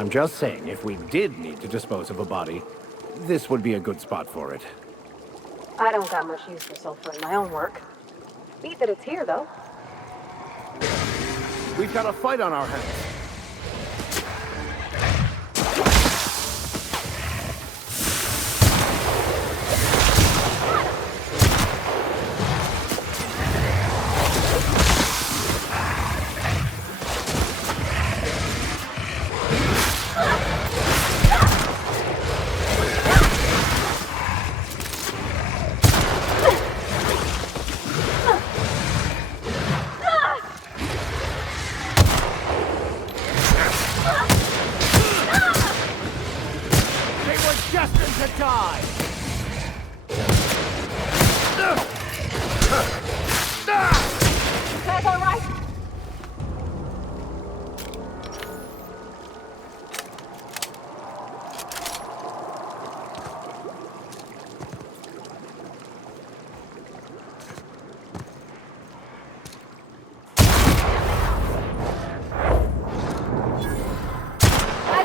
I'm just saying, if we did need to dispose of a body, this would be a good spot for it. I don't got much use for sulfur in my own work. Beat that it's here, though. We've got a fight on our hands.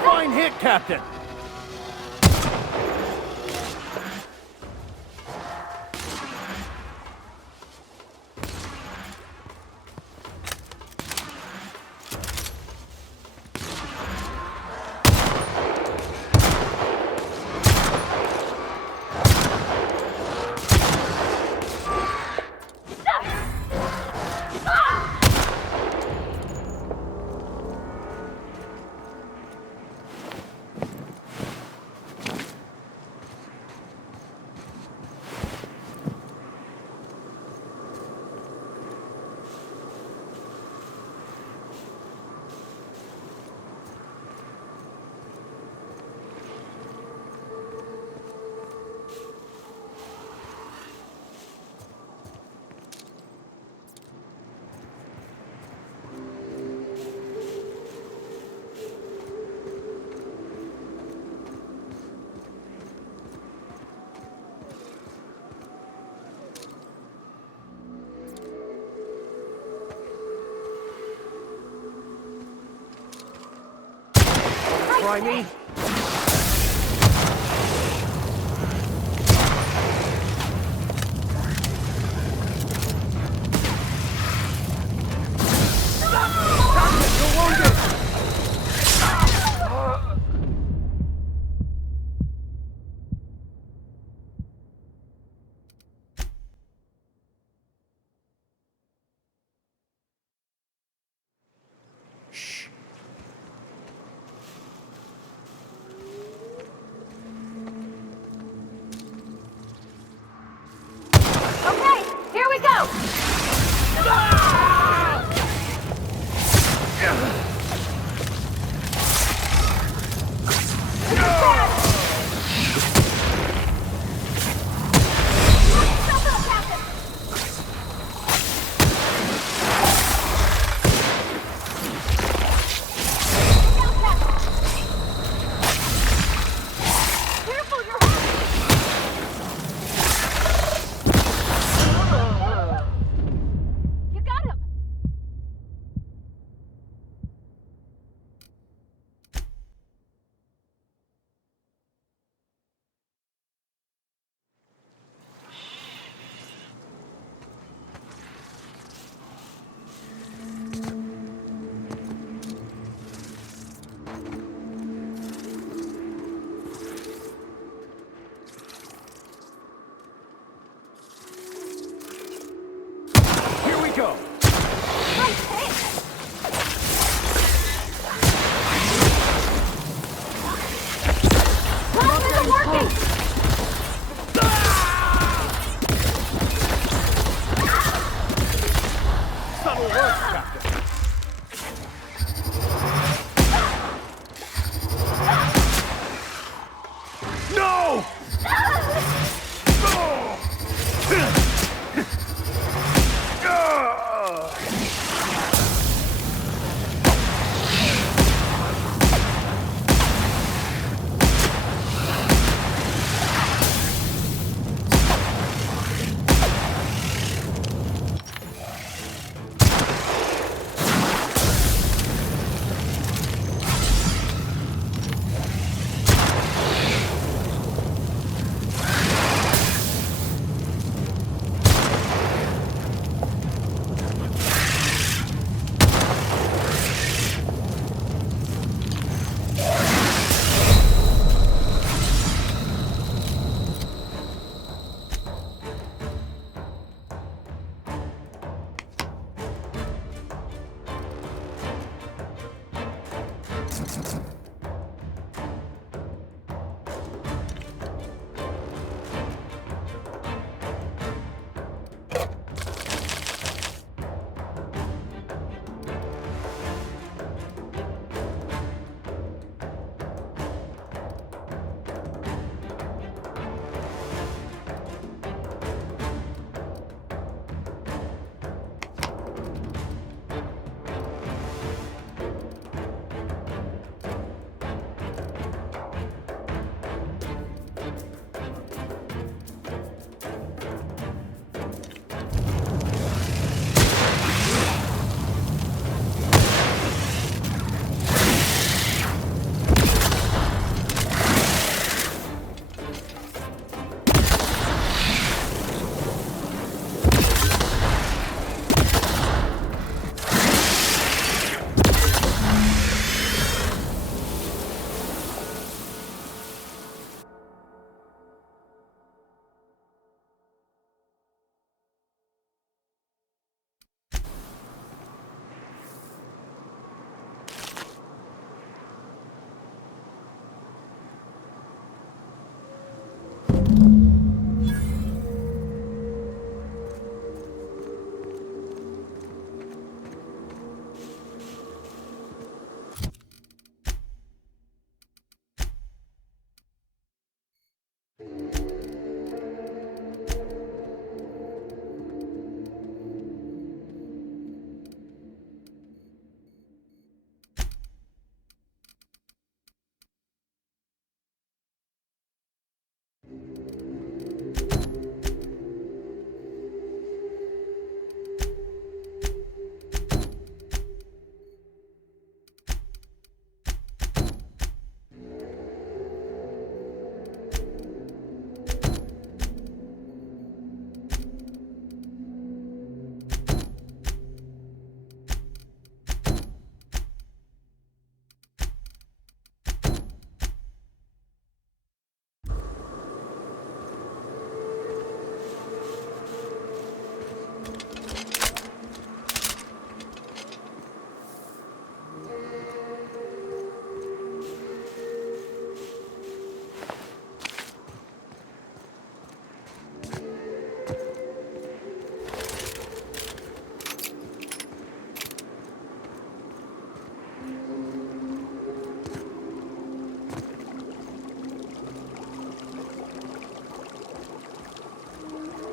Fine hit, Captain! Try me?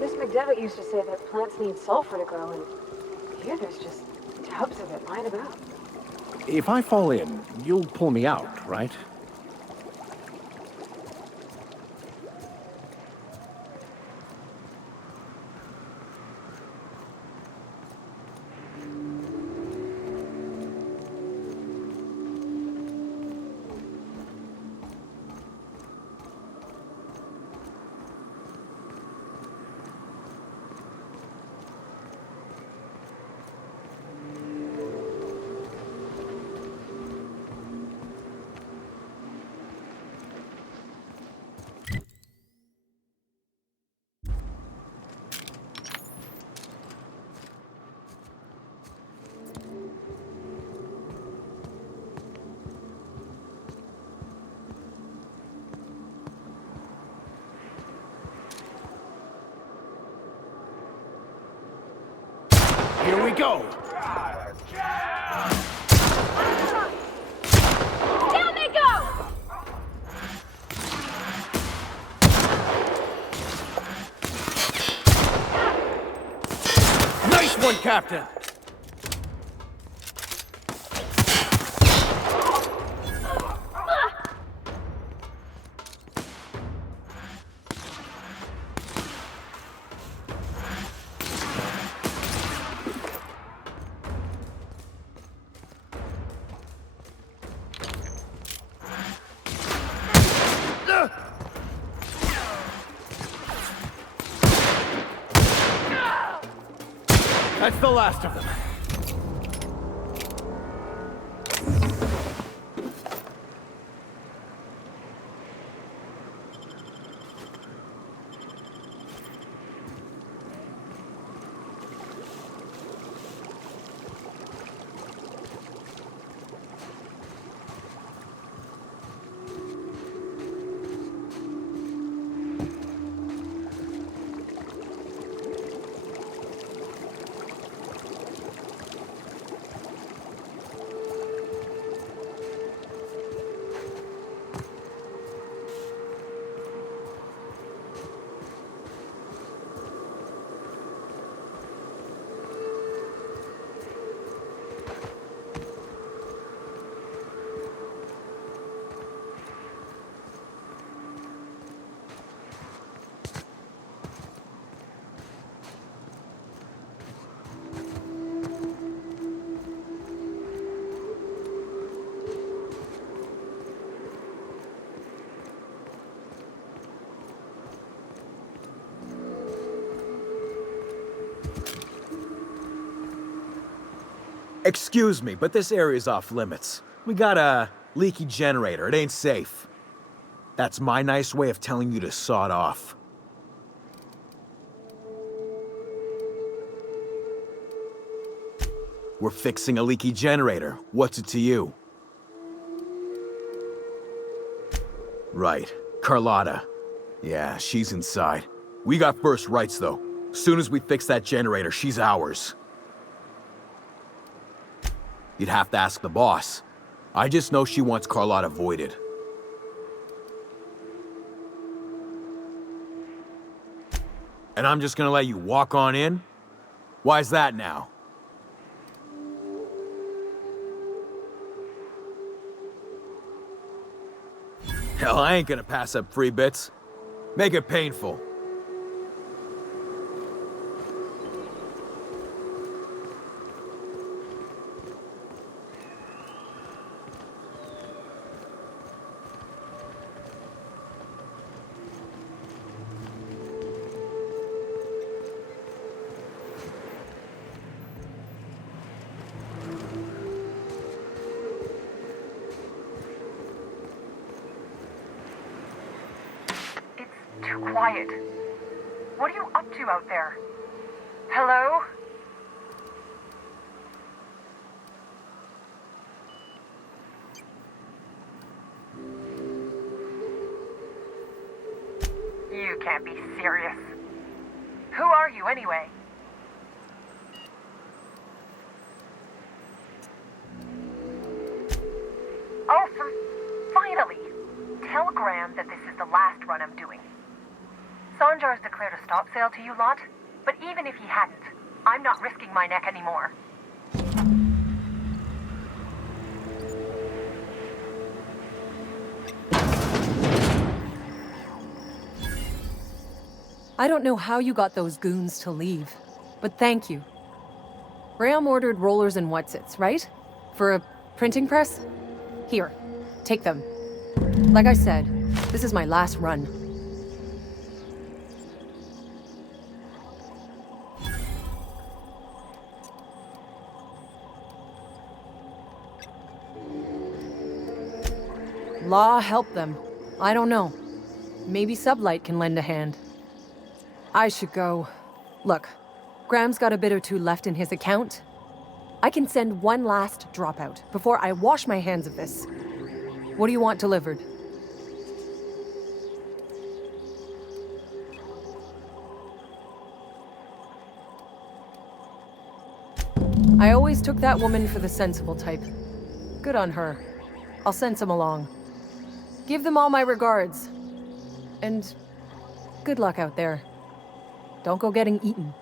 Miss McDevitt used to say that plants need sulfur to grow, and here there's just tubs of it lying about. If I fall in, you'll pull me out, right? Here we go! Down they go! Nice one, Captain! That's the last of them. Excuse me, but this area's off limits. We got a leaky generator. It ain't safe. That's my nice way of telling you to sod off. We're fixing a leaky generator. What's it to you? Right. Carlotta. Yeah, she's inside. We got first rights, though. Soon as we fix that generator, she's ours. You'd have to ask the boss. I just know she wants Carlotta voided. And I'm just gonna let you walk on in? Why's that now? Hell, I ain't gonna pass up free bits. Make it painful. Too quiet. What are you up to out there? Hello? You can't be serious. Who are you anyway? Oh, finally! Tell Graham that this is the last run I'm doing. Sanjar's declared a stop sale to you lot, but even if he hadn't, I'm not risking my neck anymore. I don't know how you got those goons to leave, but thank you. Graham ordered rollers and whatsits, right? For a printing press? Here, take them. Like I said, this is my last run. Law help them. I don't know. Maybe Sublight can lend a hand. I should go. Look, Graham's got a bit or two left in his account. I can send one last dropout before I wash my hands of this. What do you want delivered? I always took that woman for the sensible type. Good on her. I'll send some along. Give them all my regards. And good luck out there. Don't go getting eaten.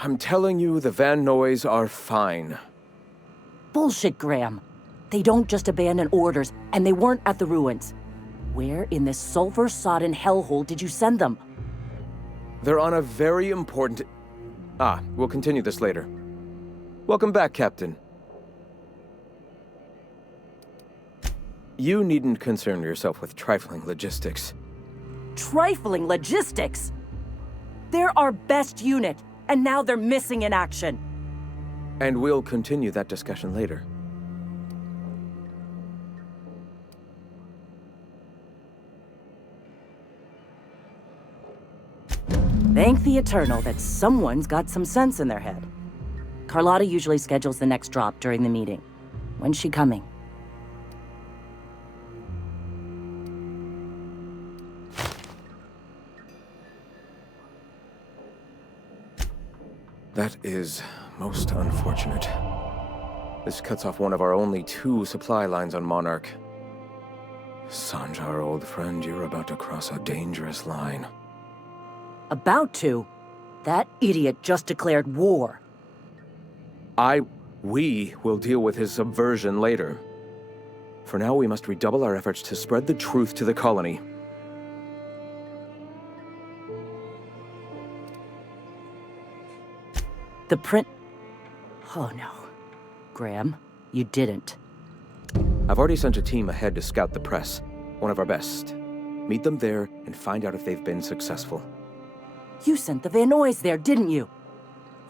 I'm telling you, the Van Noys are fine. Bullshit, Graham. They don't just abandon orders, and they weren't at the ruins. Where in this sulfur-sodden hellhole did you send them? They're on a very important... we'll continue this later. Welcome back, Captain. You needn't concern yourself with trifling logistics. Trifling logistics? They're our best unit, and now they're missing in action. And we'll continue that discussion later. Thank the Eternal that someone's got some sense in their head. Carlotta usually schedules the next drop during the meeting. When's she coming? That is most unfortunate. This cuts off one of our only 2 supply lines on Monarch. Sanjar, old friend, you're about to cross a dangerous line. About to? That idiot just declared war. We will deal with his subversion later. For now, we must redouble our efforts to spread the truth to the colony. The print... Oh no. Graham, you didn't. I've already sent a team ahead to scout the press, one of our best. Meet them there and find out if they've been successful. You sent the Van Noys there, didn't you?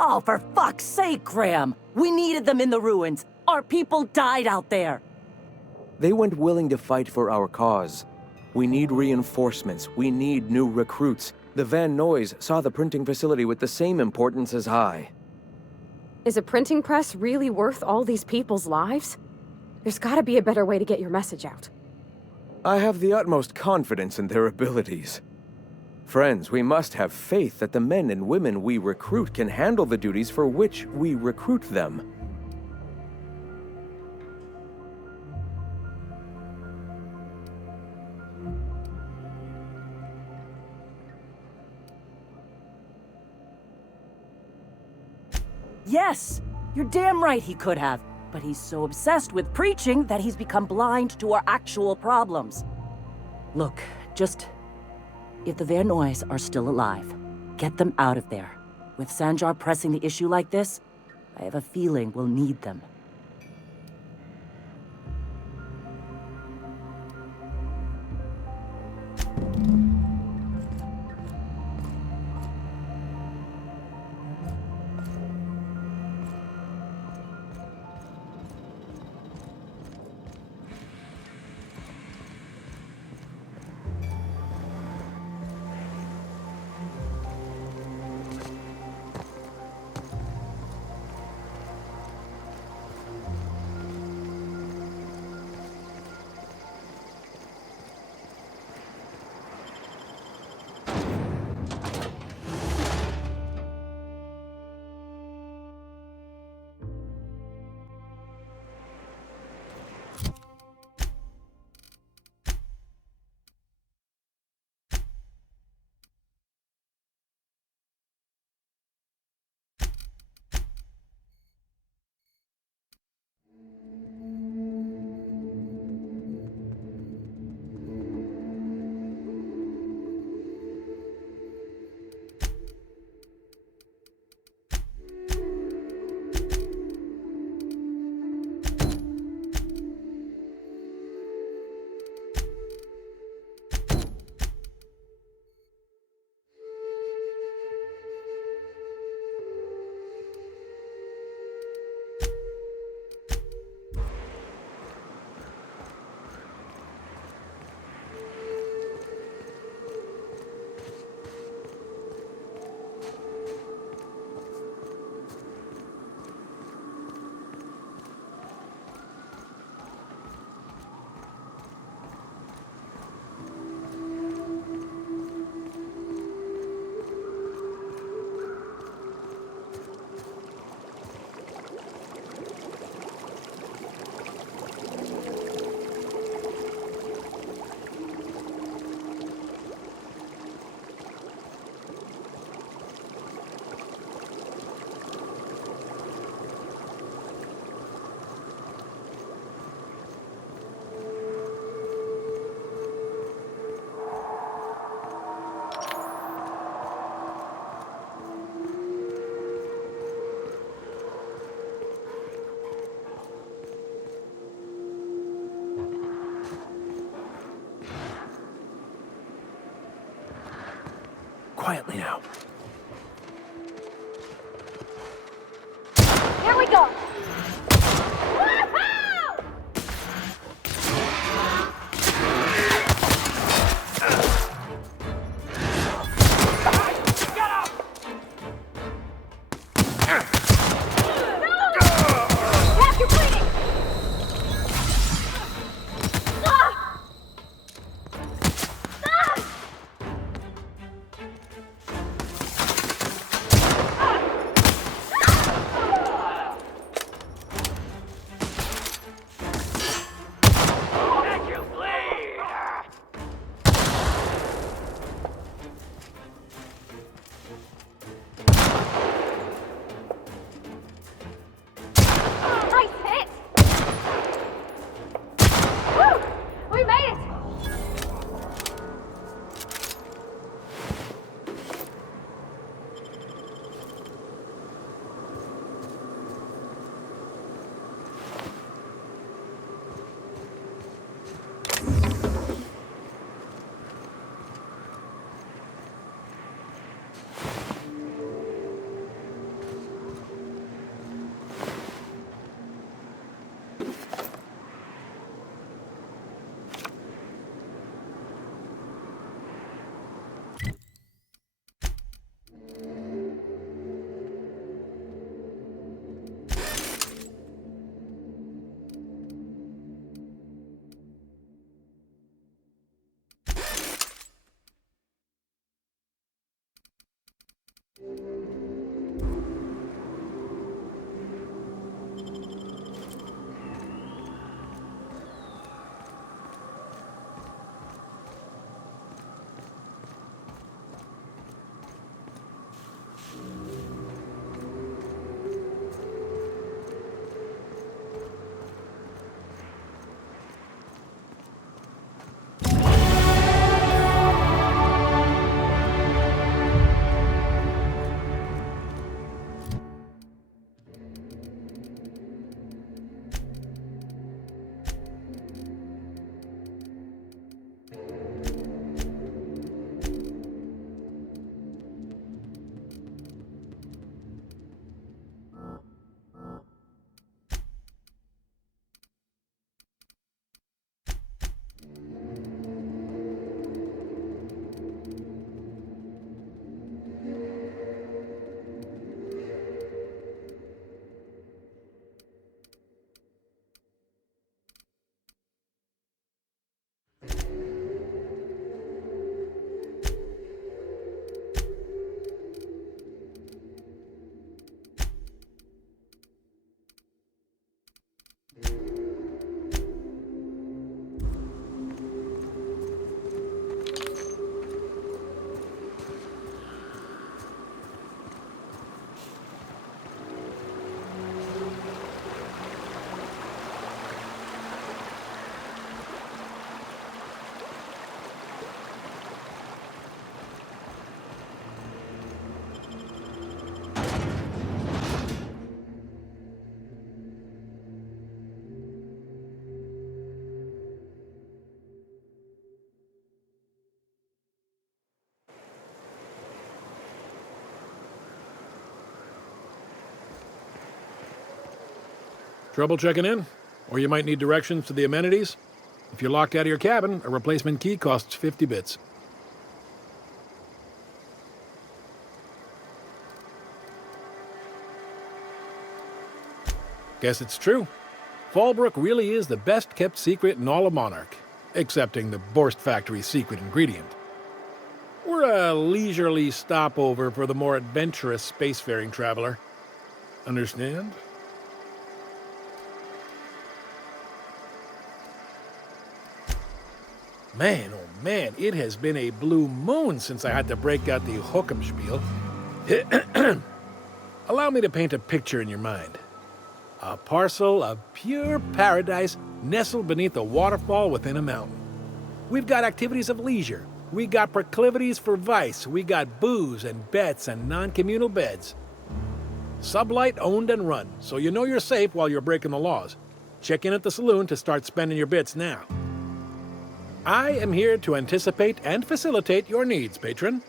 Oh, for fuck's sake, Graham! We needed them in the ruins! Our people died out there! They went willing to fight for our cause. We need reinforcements. We need new recruits. The Van Noys saw the printing facility with the same importance as I. Is a printing press really worth all these people's lives? There's gotta be a better way to get your message out. I have the utmost confidence in their abilities. Friends, we must have faith that the men and women we recruit can handle the duties for which we recruit them. Yes! You're damn right he could have. But he's so obsessed with preaching that he's become blind to our actual problems. Look, just... If the Van Noys are still alive, get them out of there. With Sanjar pressing the issue like this, I have a feeling we'll need them. quietly now. Here we go! Nice hit! Woo! We made it! Trouble checking in? Or you might need directions to the amenities? If you're locked out of your cabin, a replacement key costs 50 bits. Guess it's true. Fallbrook really is the best-kept secret in all of Monarch, excepting the Borst Factory's secret ingredient. We're a leisurely stopover for the more adventurous spacefaring traveler. Understand? Man, oh man, it has been a blue moon since I had to break out the hook'em spiel. Allow me to paint a picture in your mind. A parcel of pure paradise nestled beneath a waterfall within a mountain. We've got activities of leisure. We got proclivities for vice. We got booze and bets and non-communal beds. Sublight owned and run, so you know you're safe while you're breaking the laws. Check in at the saloon to start spending your bits now. I am here to anticipate and facilitate your needs, patron.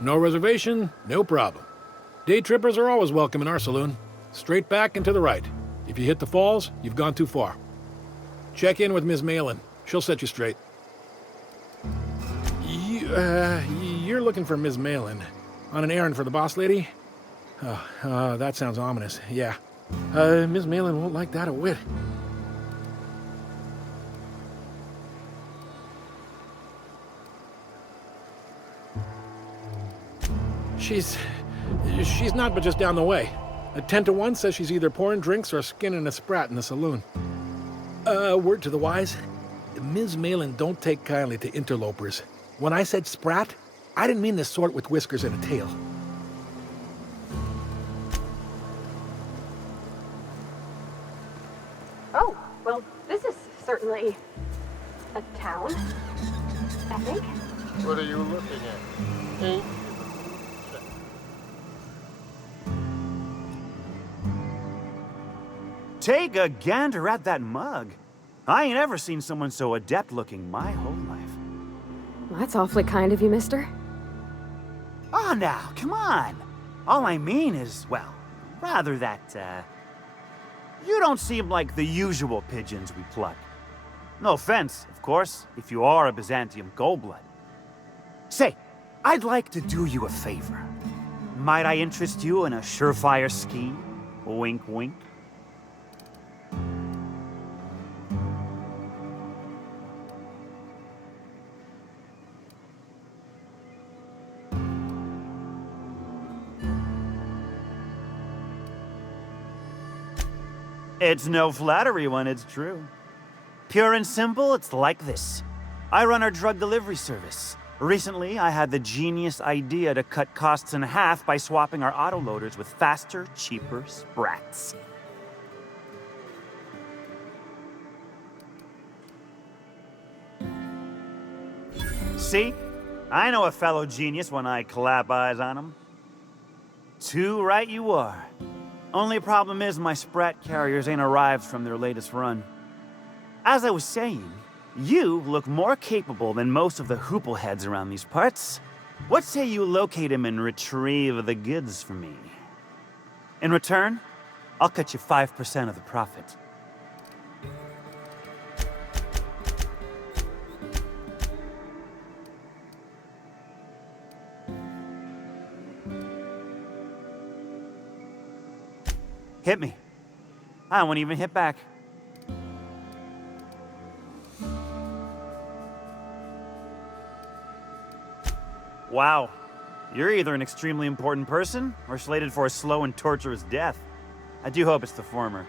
No reservation, no problem. Day trippers are always welcome in our saloon. Straight back and to the right. If you hit the falls, you've gone too far. Check in with Ms. Malin. She'll set you straight. You're looking for Ms. Malin. On an errand for the boss lady? That sounds ominous. Yeah. Ms. Malin won't like that a whit. She's not but just down the way. A 10 to 1 says she's either pouring drinks or skinning a sprat in the saloon. Word to the wise, Ms. Malin don't take kindly to interlopers. When I said sprat, I didn't mean the sort with whiskers and a tail. Oh, well, this is certainly a town, I think. What are you looking at? Ain't Take a gander at that mug. I ain't ever seen someone so adept looking my whole life. Well, that's awfully kind of you, mister. Oh, now, come on. All I mean is, well, rather that, you don't seem like the usual pigeons we pluck. No offense, of course, if you are a Byzantium goldblood. Say, I'd like to do you a favor. Might I interest you in a surefire scheme? Wink, wink. It's no flattery when it's true. Pure and simple, it's like this. I run our drug delivery service. Recently, I had the genius idea to cut costs in half by swapping our autoloaders with faster, cheaper sprats. See? I know a fellow genius when I clap eyes on him. Too right you are. Only problem is my sprat carriers ain't arrived from their latest run. As I was saying, you look more capable than most of the hoople heads around these parts. What say you locate him and retrieve the goods for me? In return, I'll cut you 5% of the profit. Hit me. I won't even hit back. Wow. You're either an extremely important person or slated for a slow and torturous death. I do hope it's the former.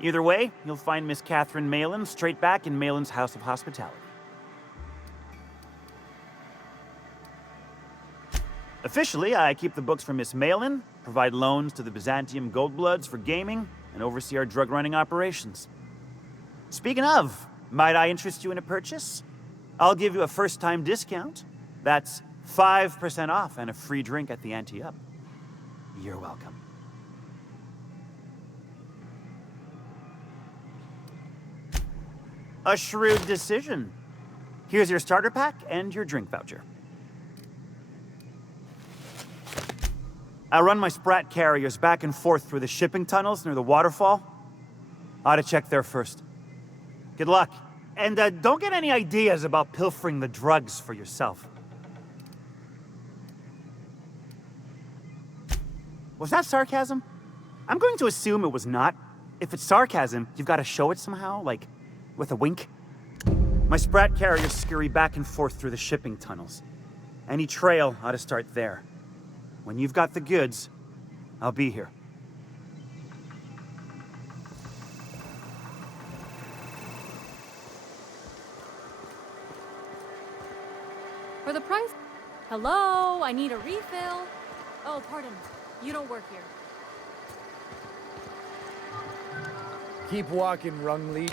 Either way, you'll find Miss Catherine Malin straight back in Malin's House of Hospitality. Officially, I keep the books for Miss Malin, provide loans to the Byzantium Goldbloods for gaming, and oversee our drug-running operations. Speaking of, might I interest you in a purchase? I'll give you a first-time discount. That's 5% off and a free drink at the ante up. You're welcome. A shrewd decision. Here's your starter pack and your drink voucher. I run my sprat carriers back and forth through the shipping tunnels near the waterfall. Ought to check there first. Good luck. And don't get any ideas about pilfering the drugs for yourself. Was that sarcasm? I'm going to assume it was not. If it's sarcasm, you've got to show it somehow, like with a wink. My sprat carriers scurry back and forth through the shipping tunnels. Any trail ought to start there. When you've got the goods, I'll be here. For the price? Hello, I need a refill. Oh, pardon. You don't work here. Keep walking, Rung Leech.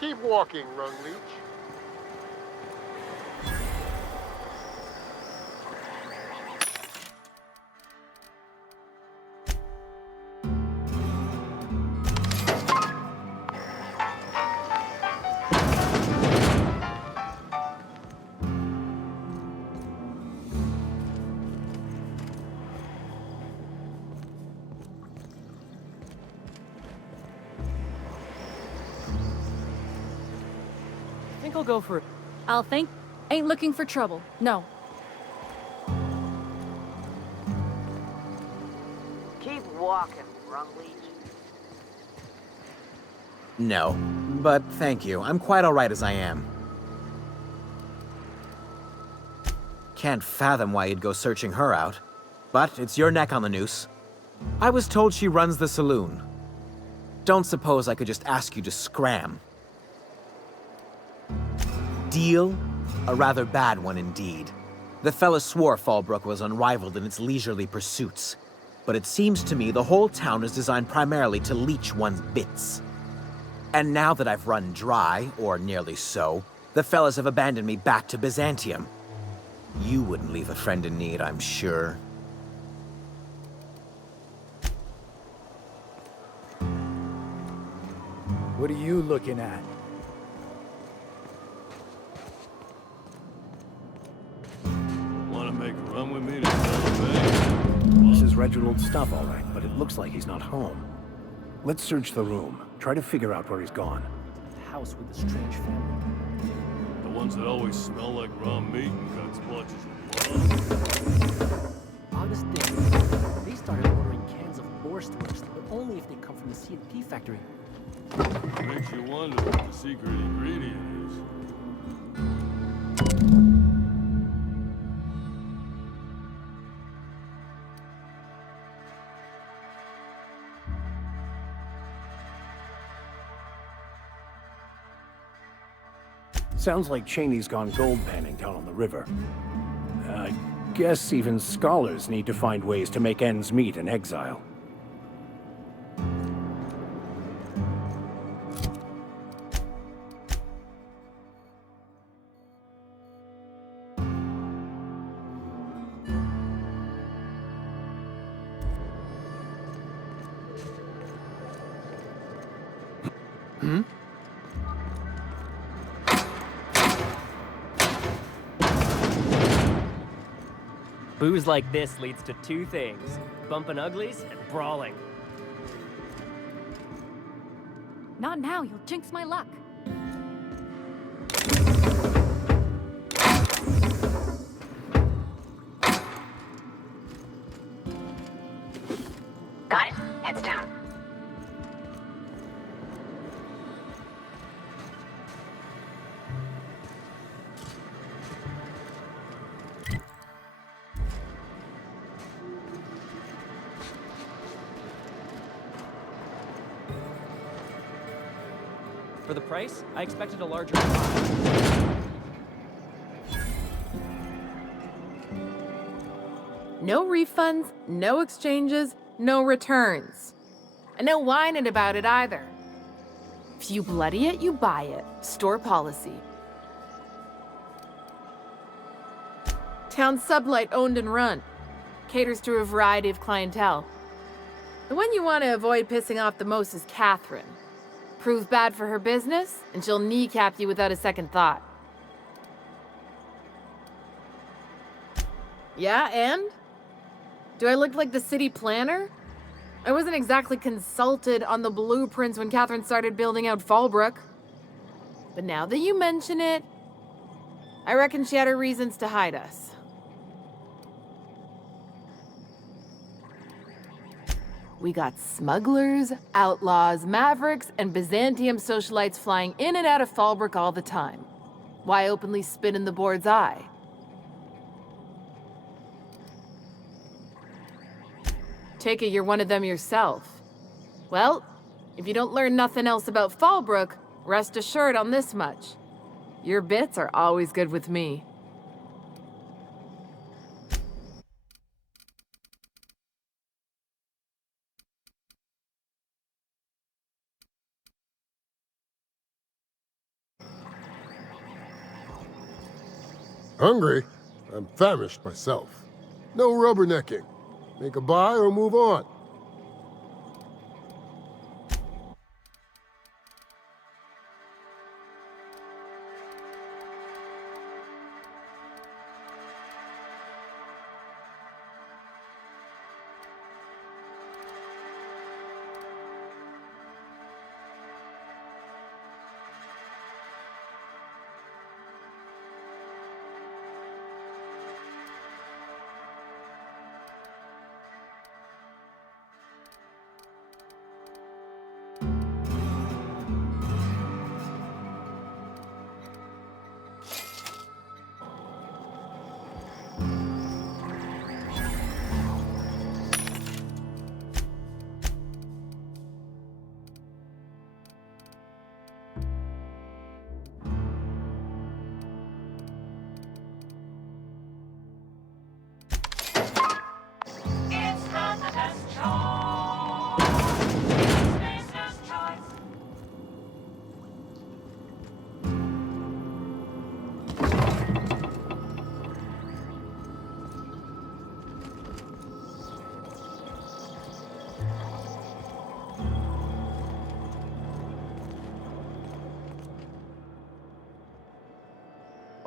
Keep walking, Rung Leech. think I'll go for... I'll think... Ain't looking for trouble. No. Keep walking, Rungleach. No, but thank you. I'm quite alright as I am. Can't fathom why you'd go searching her out. But it's your neck on the noose. I was told she runs the saloon. Don't suppose I could just ask you to scram. Deal? A rather bad one indeed. The fella swore Fallbrook was unrivaled in its leisurely pursuits. But it seems to me the whole town is designed primarily to leech one's bits. And now that I've run dry, or nearly so, the fellas have abandoned me back to Byzantium. You wouldn't leave a friend in need, I'm sure. What are you looking at? Want to make a run with me to Bay? This is Reginald's stuff, all right, but it looks like he's not home. Let's search the room. Try to figure out where he's gone. The house with the strange family. The ones that always smell like raw meat and got splotches of blood. Oddest thing, they started ordering cans of Borscht, but only if they come from the C&P factory. Makes you wonder what the secret ingredient is. Sounds like Cheney's gone gold panning down on the river. I guess even scholars need to find ways to make ends meet in exile. Hmm? Booze like this leads to two things: bumping uglies and brawling. Not now, you'll jinx my luck. Got it. Heads down. For the price, I expected a larger pie. No refunds, no exchanges, no returns. And no whining about it either. If you bloody it, you buy it. Store policy. Town Sublight owned and run. Caters to a variety of clientele. The one you want to avoid pissing off the most is Catherine. Prove bad for her business, and she'll kneecap you without a second thought. Yeah, and? Do I look like the city planner? I wasn't exactly consulted on the blueprints when Catherine started building out Fallbrook. But now that you mention it, I reckon she had her reasons to hide us. We got smugglers, outlaws, mavericks, and Byzantium socialites flying in and out of Fallbrook all the time. Why openly spit in the board's eye? Take it you're one of them yourself. Well, if you don't learn nothing else about Fallbrook, rest assured on this much. Your bits are always good with me. Hungry? I'm famished myself. No rubbernecking. Make a buy or move on.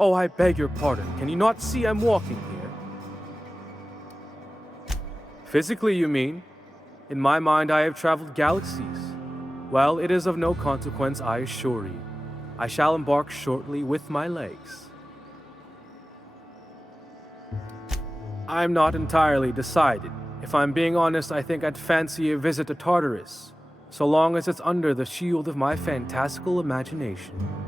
Oh, I beg your pardon. Can you not see I'm walking here? Physically, you mean? In my mind, I have traveled galaxies. Well, it is of no consequence, I assure you. I shall embark shortly with my legs. I'm not entirely decided. If I'm being honest, I think I'd fancy a visit to Tartarus, so long as it's under the shield of my fantastical imagination.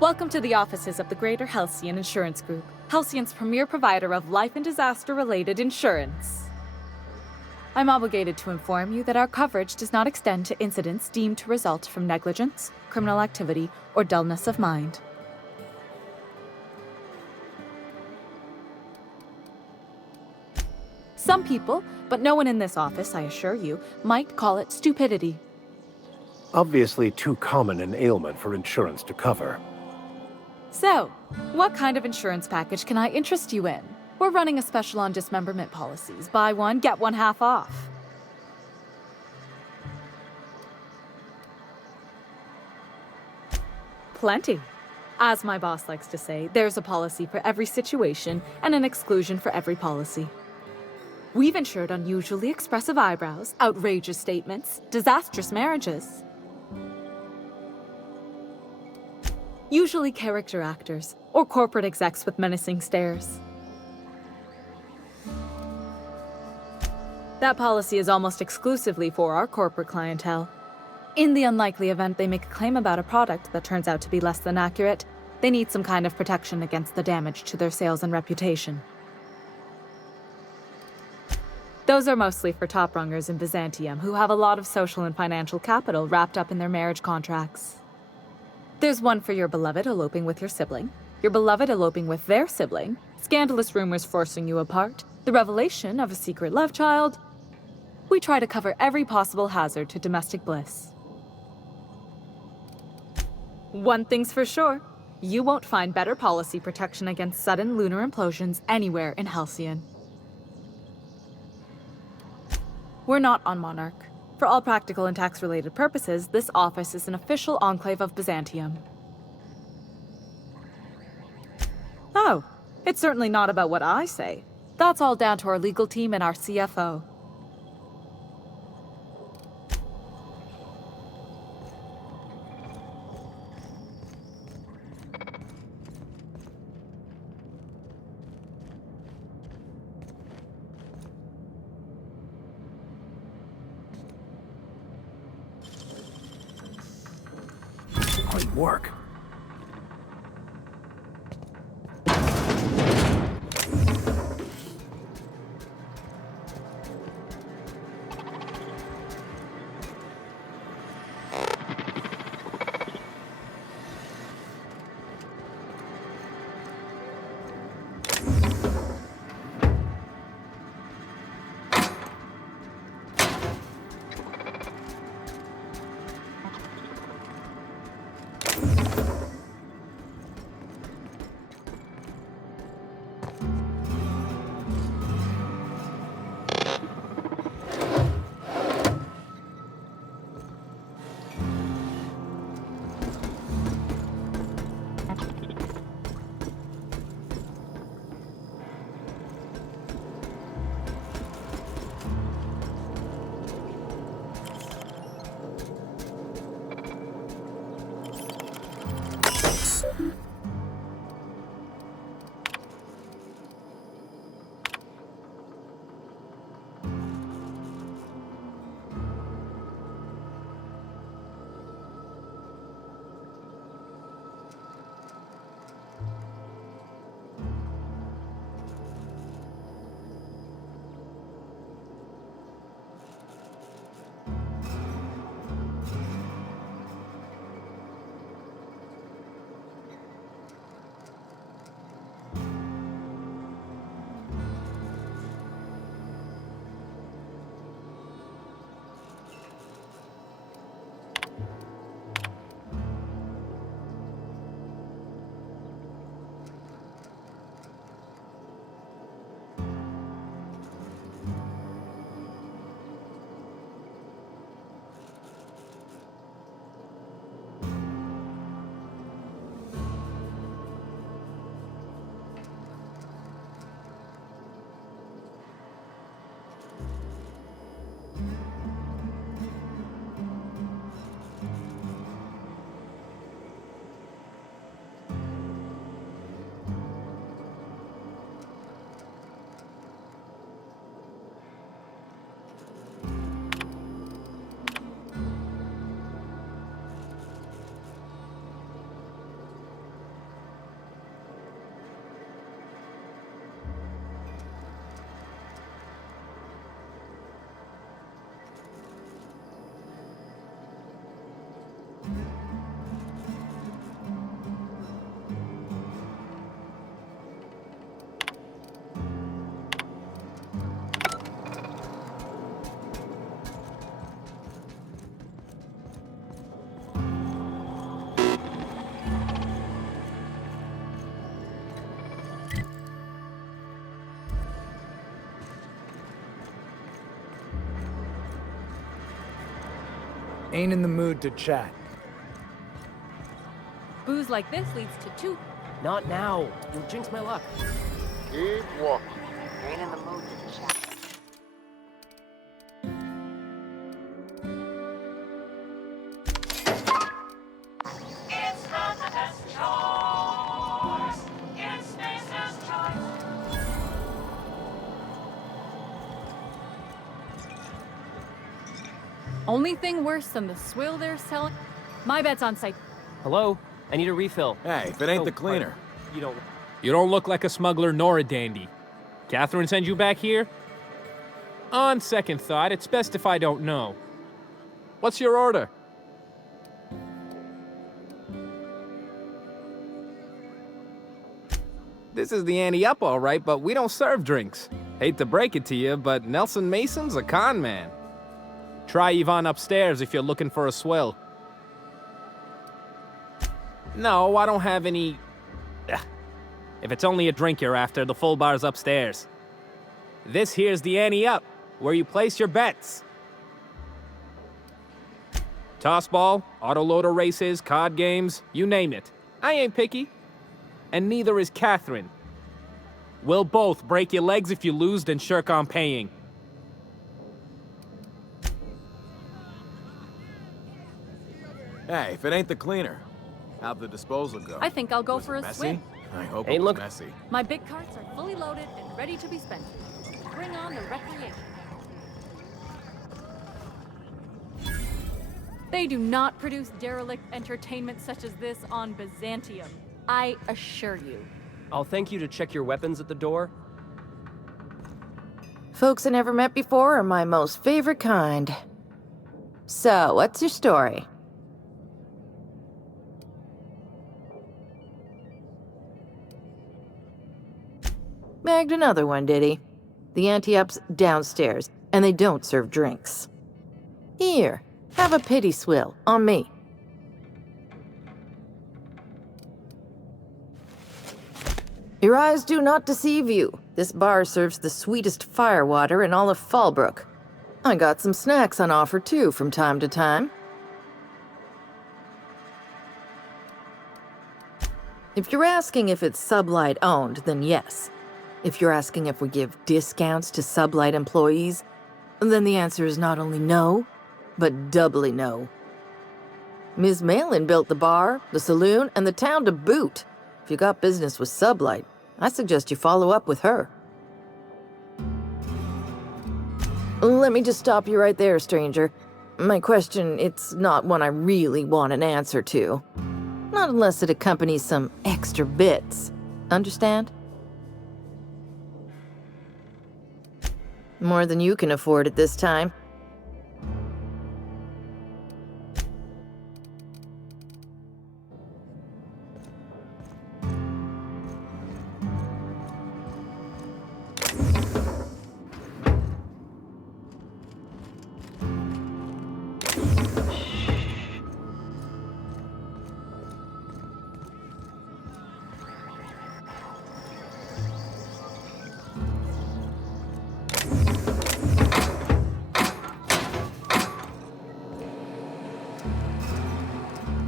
Welcome to the offices of the Greater Halcyon Insurance Group, Halcyon's premier provider of life and disaster-related insurance. I'm obligated to inform you that our coverage does not extend to incidents deemed to result from negligence, criminal activity, or dullness of mind. Some people, but no one in this office, I assure you, might call it stupidity. Obviously too common an ailment for insurance to cover. So, what kind of insurance package can I interest you in? We're running a special on dismemberment policies. Buy one, get one half off. Plenty. As my boss likes to say, there's a policy for every situation and an exclusion for every policy. We've insured unusually expressive eyebrows, outrageous statements, disastrous marriages. Usually character actors, or corporate execs with menacing stares. That policy is almost exclusively for our corporate clientele. In the unlikely event they make a claim about a product that turns out to be less than accurate, they need some kind of protection against the damage to their sales and reputation. Those are mostly for top-rungers in Byzantium who have a lot of social and financial capital wrapped up in their marriage contracts. There's one for your beloved eloping with your sibling, your beloved eloping with their sibling, scandalous rumors forcing you apart, the revelation of a secret love child. We try to cover every possible hazard to domestic bliss. One thing's for sure, you won't find better policy protection against sudden lunar implosions anywhere in Halcyon. We're not on Monarch. For all practical and tax-related purposes, this office is an official enclave of Byzantium. Oh, it's certainly not about what I say. That's all down to our legal team and our CFO. Great work. Ain't in the mood to chat. Booze like this leads to two. Not now. You'll jinx my luck. Keep walking. Ain't in the mood to chat. It's not the best choice. It's Mace's choice. Only thing worse than the swill they're selling. My bet's on site. Hello? I need a refill. Hey, if it ain't the cleaner. You don't look like a smuggler nor a dandy. Catherine send you back here? On second thought, it's best if I don't know. What's your order? This is the ante up, all right, but we don't serve drinks. Hate to break it to you, but Nelson Mason's a con man. Try Yvonne upstairs if you're looking for a swill. No, I don't have any... Ugh. If it's only a drink you're after, the full bar's upstairs. This here's the ante up, where you place your bets. Tossball, autoloader races, card games, you name it. I ain't picky. And neither is Catherine. We'll both break your legs if you lose, then shirk on paying. Hey, if it ain't the cleaner, how'd the disposal go? I think I'll go for a Messy? swim. I hope Hey, it was look. messy. My big carts are fully loaded and ready to be spent. Bring on the recreation. They do not produce derelict entertainment such as this on Byzantium. I assure you. I'll thank you to check your weapons at the door. Folks I never met before are my most favorite kind. So, what's your story? Bagged another one, did he? The anti-up's downstairs, and they don't serve drinks. Here, have a pity swill, on me. Your eyes do not deceive you. This bar serves the sweetest firewater in all of Fallbrook. I got some snacks on offer, too, from time to time. If you're asking if it's Sublight owned, then yes. If you're asking if we give discounts to Sublight employees, then the answer is not only no, but doubly no. Ms. Malin built the bar, the saloon, and the town to boot. If you got business with Sublight, I suggest you follow up with her. Let me just stop you right there, stranger. My question, it's not one I really want an answer to. Not unless it accompanies some extra bits. Understand? More than you can afford at this time.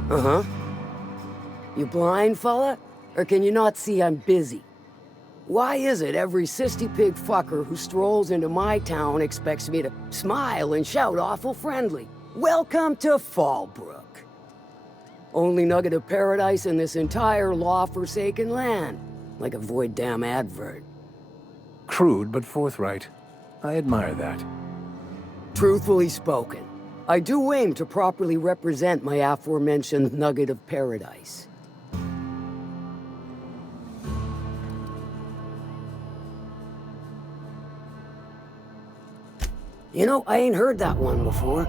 Uh-huh. You blind, fella? Or can you not see I'm busy? Why is it every sissy pig fucker who strolls into my town expects me to smile and shout awful friendly? Welcome to Fallbrook. Only nugget of paradise in this entire law-forsaken land. Like a void damn advert. Crude but forthright. I admire that. Truthfully spoken, I do aim to properly represent my aforementioned nugget of paradise. You know, I ain't heard that one before.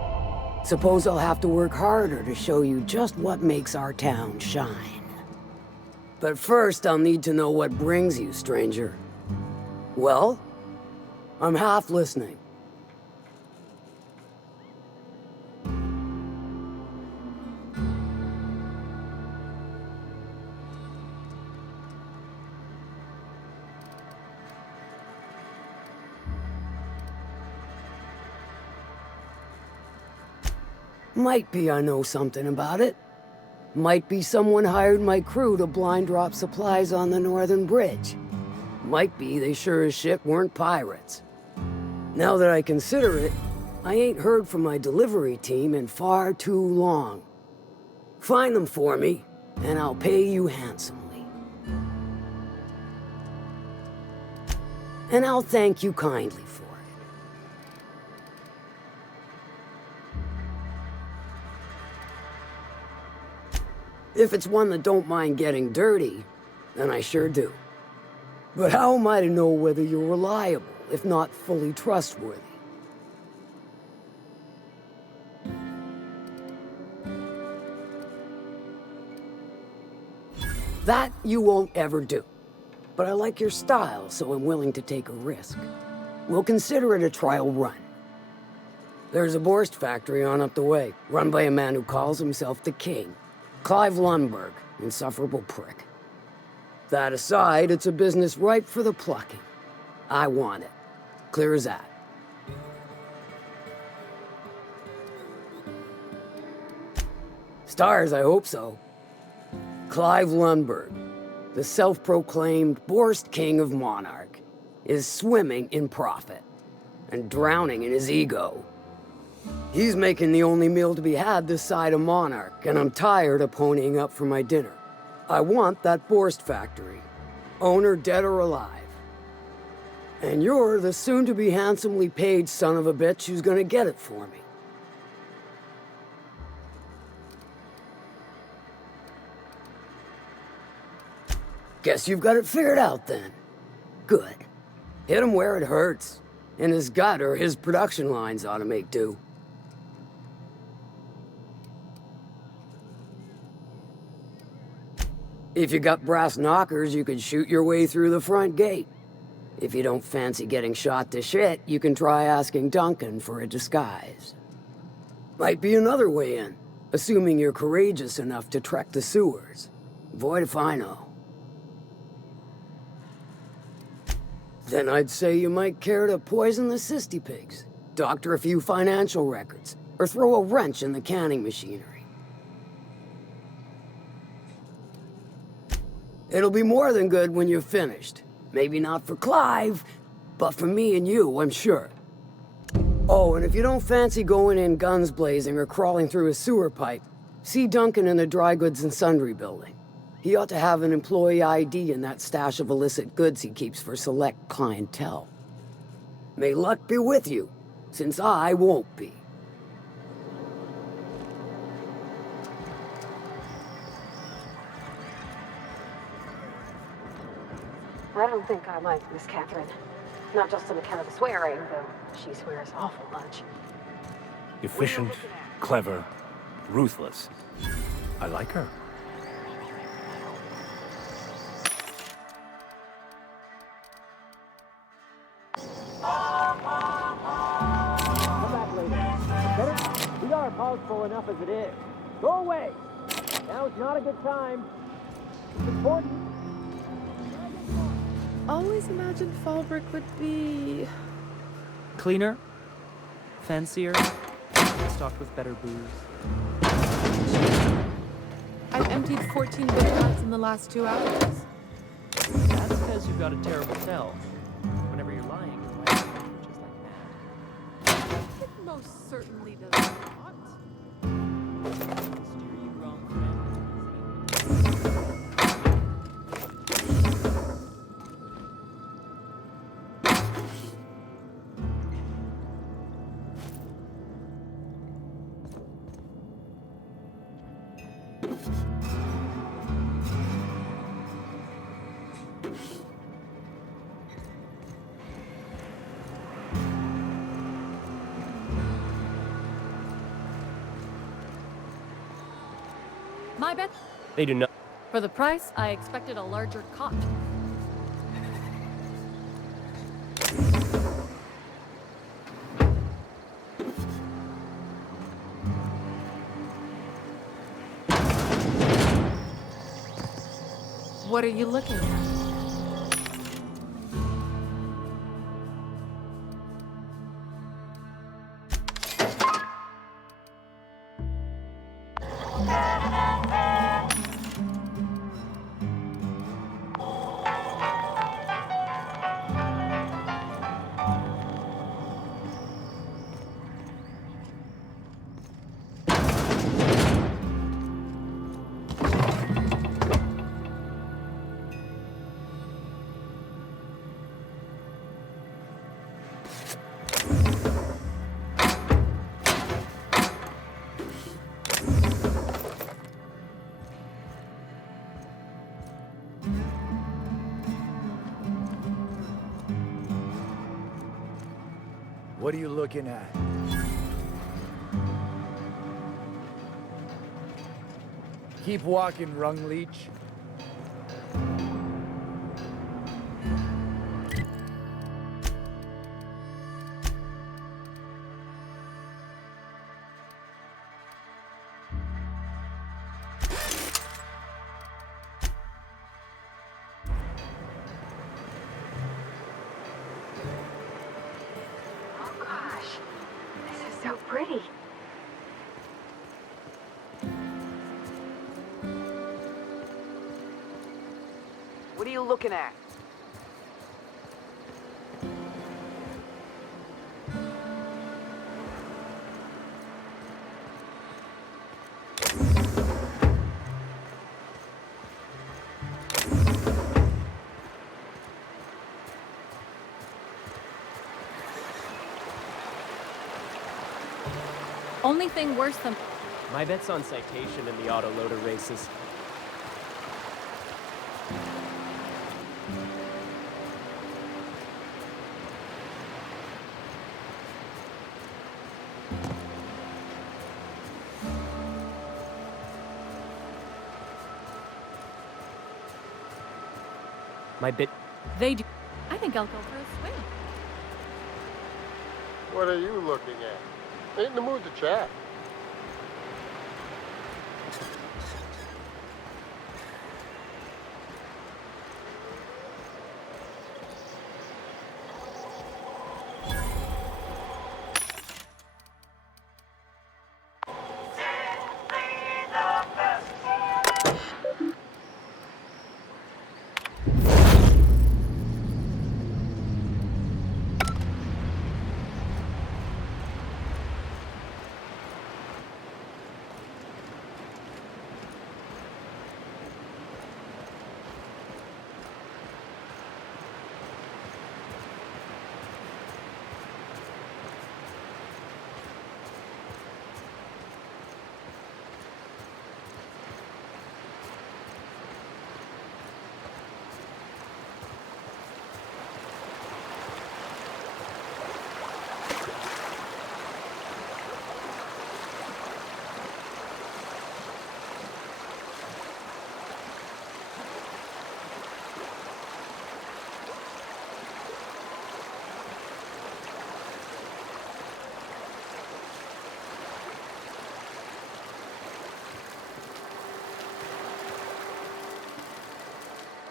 Suppose I'll have to work harder to show you just what makes our town shine. But first, I'll need to know what brings you, stranger. Well, I'm half listening. Might be I know something about it. Might be someone hired my crew to blind drop supplies on the Northern Bridge. Might be they sure as shit weren't pirates. Now that I consider it, I ain't heard from my delivery team in far too long. Find them for me, and I'll pay you handsomely. And I'll thank you kindly for it. If it's one that don't mind getting dirty, then I sure do. But how am I to know whether you're reliable, if not fully trustworthy? That you won't ever do. But I like your style, so I'm willing to take a risk. We'll consider it a trial run. There's a Borst factory on up the way, run by a man who calls himself the King. Clive Lundberg, insufferable prick. That aside, it's a business ripe for the plucking. I want it. Clear as that. Stars, I hope so. Clive Lundberg, the self-proclaimed Borst King of Monarch, is swimming in profit and drowning in his ego. He's making the only meal to be had this side of Monarch, and I'm tired of ponying up for my dinner. I want that Borst factory, owner dead or alive. And you're the soon-to-be handsomely paid son of a bitch who's gonna get it for me. Guess you've got it figured out then. Good. Hit him where it hurts. In his gut, or his production lines ought to make do. If you got brass knockers, you could shoot your way through the front gate. If you don't fancy getting shot to shit, you can try asking Duncan for a disguise. Might be another way in, assuming you're courageous enough to trek the sewers. Void if I know. Then I'd say you might care to poison the cysty pigs, doctor a few financial records, or throw a wrench in the canning machinery. It'll be more than good when you're finished. Maybe not for Clive, but for me and you, I'm sure. Oh, and if you don't fancy going in guns blazing or crawling through a sewer pipe, See Duncan in the dry goods and sundry building. He ought to have an employee ID in that stash of illicit goods he keeps for select clientele. May luck be with you, since I won't be. I don't think I like Miss Catherine. Not just on account of the swearing, though she swears awful much. Efficient, clever, ruthless. I like her. Come back later. Better? We got our paws full enough as it is. Go away! Now it's not a good time. It's important. Always imagined Fallbrook would be... Cleaner, fancier, stocked with better booze. I've emptied 14 big hats in the last 2 hours. That's because you've got a terrible tell. Whenever you're lying, your wife just like mad. It most certainly does not. Steer you wrong, friend. My bet. They do not. For the price, I expected a larger cot. What are you looking at? What are you looking at? Keep walking, Rung Leech. Oh gosh, this is so pretty. What are you looking at? Only thing worse than... My bet's on citation in the autoloader races. My bit. They do. I think I'll go for a swim. What are you looking at? Ain't in the mood to chat.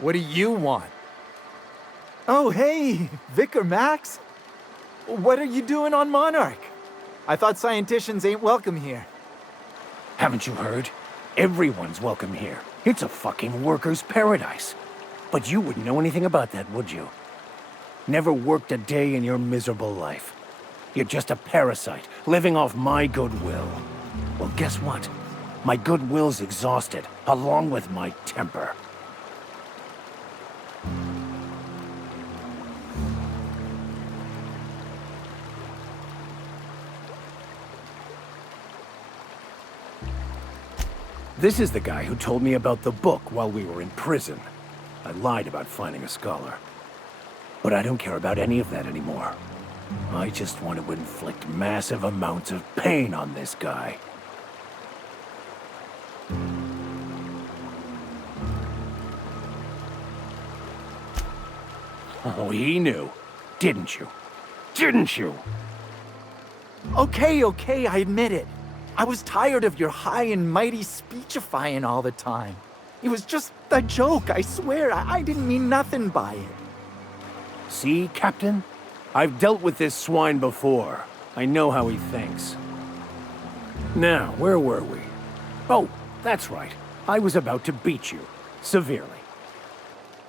What do you want? Oh, hey, Vicar Max. What are you doing on Monarch? I thought scienticians ain't welcome here. Haven't you heard? Everyone's welcome here. It's a fucking worker's paradise. But you wouldn't know anything about that, would you? Never worked a day in your miserable life. You're just a parasite, living off my goodwill. Well, guess what? My goodwill's exhausted, along with my temper. This is the guy who told me about the book while we were in prison. I lied about finding a scholar. But I don't care about any of that anymore. I just want to inflict massive amounts of pain on this guy. Oh, he knew. Didn't you? Didn't you? Okay, I admit it. I was tired of your high and mighty speechifying all the time. It was just a joke, I swear. I didn't mean nothing by it. See, Captain? I've dealt with this swine before. I know how he thinks. Now, where were we? Oh, that's right. I was about to beat you. Severely.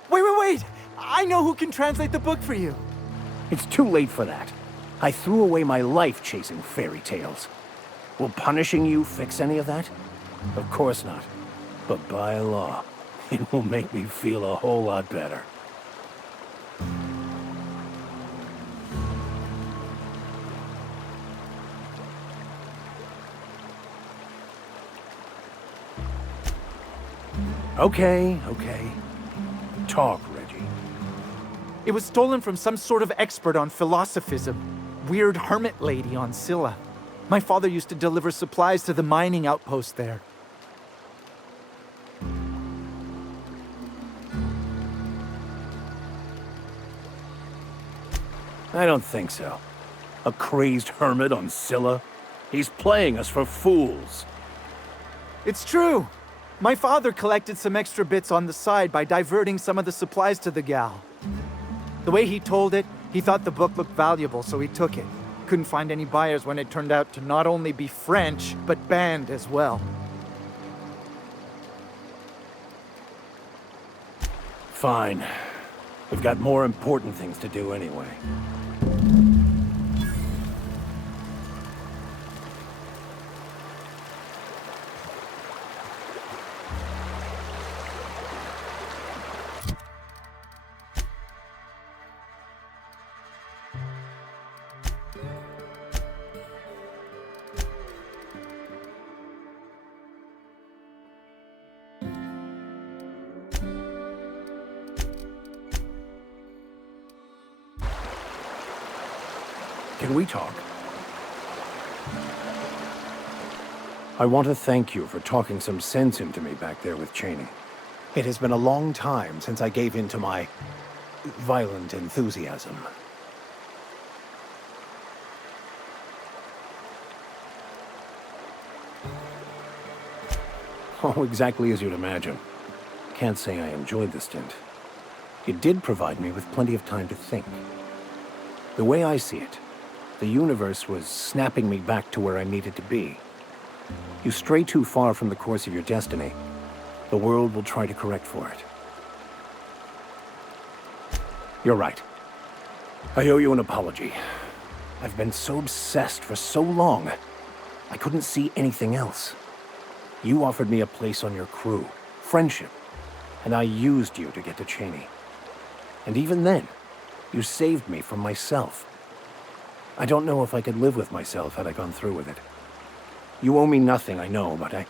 Wait! I know who can translate the book for you. It's too late for that. I threw away my life chasing fairy tales. Will punishing you fix any of that? Of course not. But by law, it will make me feel a whole lot better. Okay. Talk, Reggie. It was stolen from some sort of expert on philosophism. Weird hermit lady on Scylla. My father used to deliver supplies to the mining outpost there. I don't think so. A crazed hermit on Scylla? He's playing us for fools. It's true. My father collected some extra bits on the side by diverting some of the supplies to the gal. The way he told it, he thought the book looked valuable, so he took it. Couldn't find any buyers when it turned out to not only be French, but banned as well. Fine. We've got more important things to do anyway. Can we talk? I want to thank you for talking some sense into me back there with Cheney. It has been a long time since I gave in to my violent enthusiasm. Oh, exactly as you'd imagine. Can't say I enjoyed the stint. It did provide me with plenty of time to think. The way I see it, the universe was snapping me back to where I needed to be. You stray too far from the course of your destiny, the world will try to correct for it. You're right. I owe you an apology. I've been so obsessed for so long, I couldn't see anything else. You offered me a place on your crew, friendship, and I used you to get to Cheney. And even then, you saved me from myself. I don't know if I could live with myself had I gone through with it. You owe me nothing, I know, but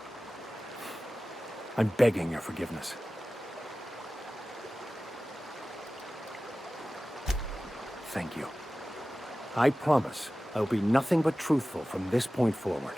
I'm begging your forgiveness. Thank you. I promise I'll be nothing but truthful from this point forward.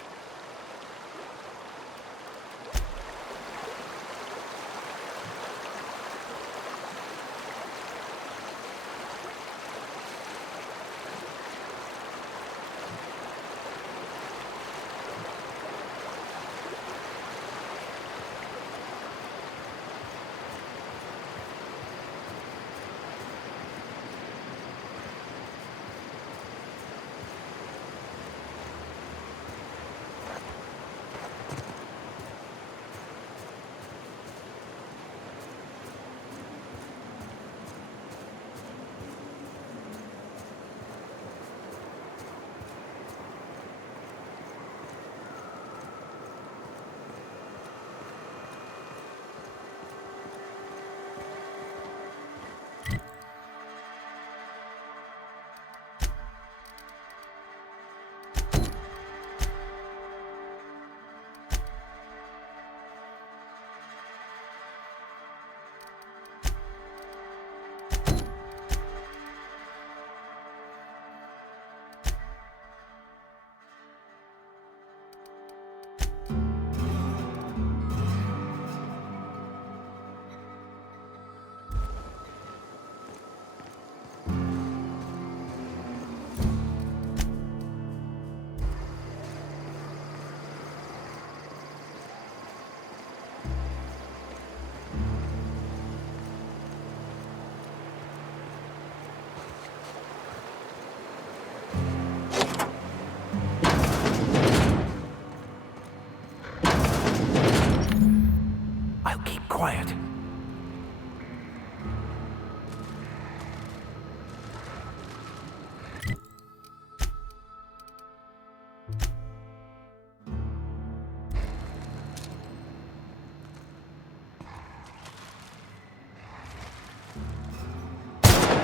keep quiet.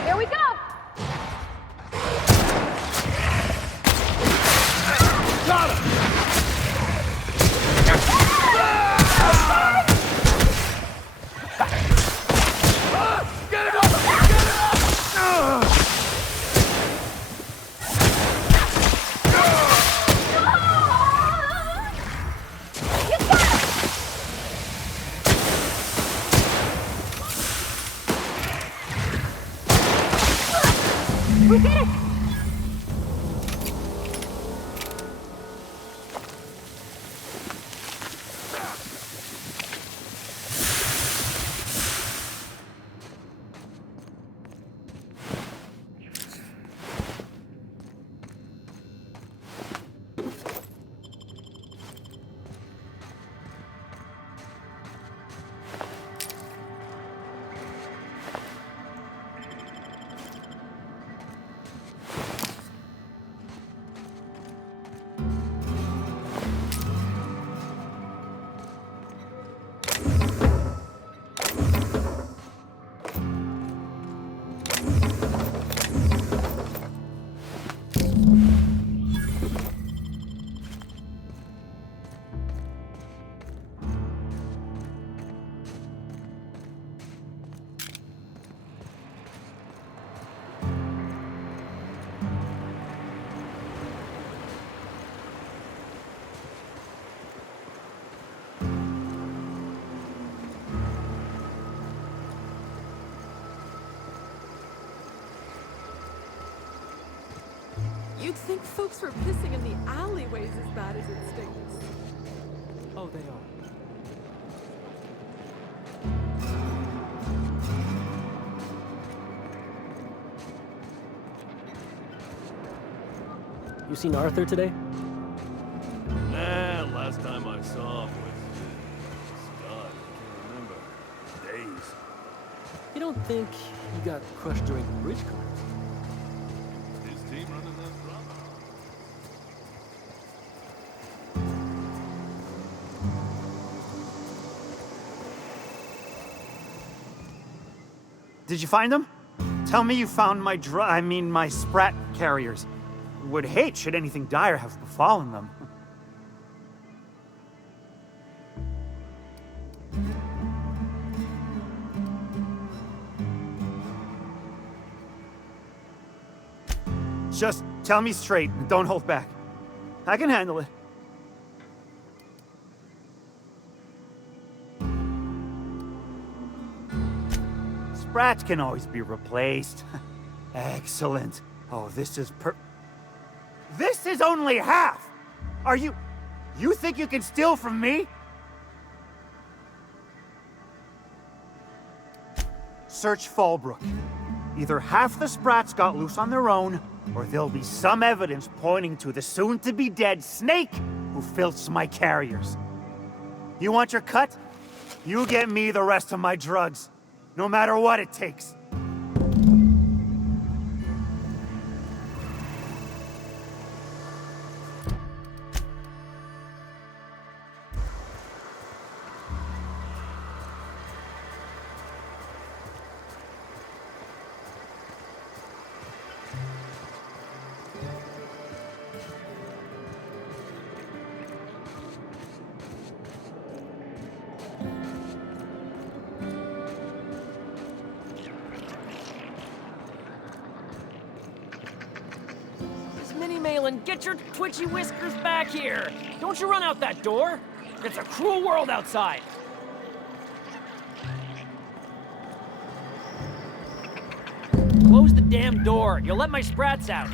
Here we go! Got him! Get it up! Get it up! We did it! You'd think folks were pissing in the alleyways as bad as it stinks. Oh, they are. You seen Arthur today? Nah, last time I saw him was God, I can't remember. Days. You don't think he got crushed during the bridge collapse? His team running that drama. Did you find them? Tell me you found my my sprat carriers. Would hate should anything dire have befallen them. Just tell me straight and don't hold back. I can handle it. Sprats can always be replaced. Excellent. Oh, this is This is only half! Are you think you can steal from me? Search Fallbrook. Either half the Sprats got loose on their own, or there'll be some evidence pointing to the soon-to-be-dead Snake who filched my carriers. You want your cut? You get me the rest of my drugs, no matter what it takes. Get your twitchy whiskers back here! Don't you run out that door! It's a cruel world outside! Close the damn door! You'll let my sprats out!